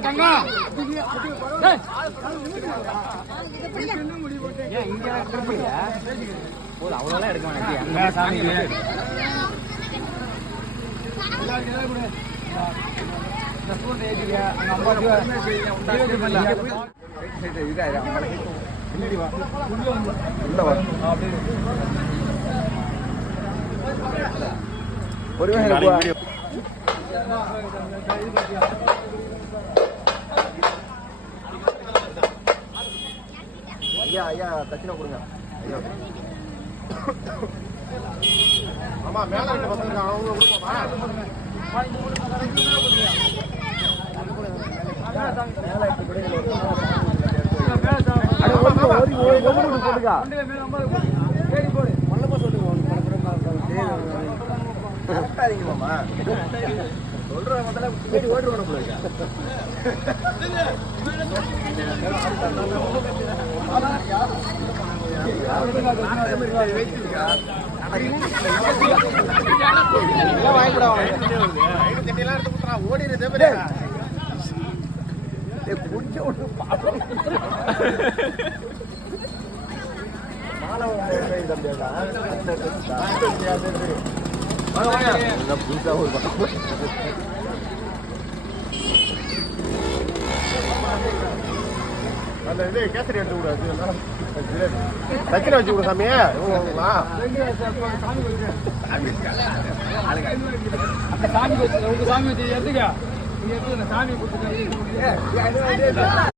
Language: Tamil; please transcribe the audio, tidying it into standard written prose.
தங்கம் இங்க அவ்வளோலாம் எடுக்க வேணாம் சாமி ஐயா ஐயா தட்சிணை கொடுங்க ஐயா. ஆமா மேல ரெண்டு பசங்க அவங்க கொடுப்போமா சொல்ற முதல்ல ஓட்டு பண்ண போடுங்க. ஓடிடுது புதுசா ஒரு அந்த இது கேசரி எடுத்து விடு. தச்சில வச்சு விடு சாமி. சாமி வச்சு எடுத்துக்க சாமி கொடுத்துக்க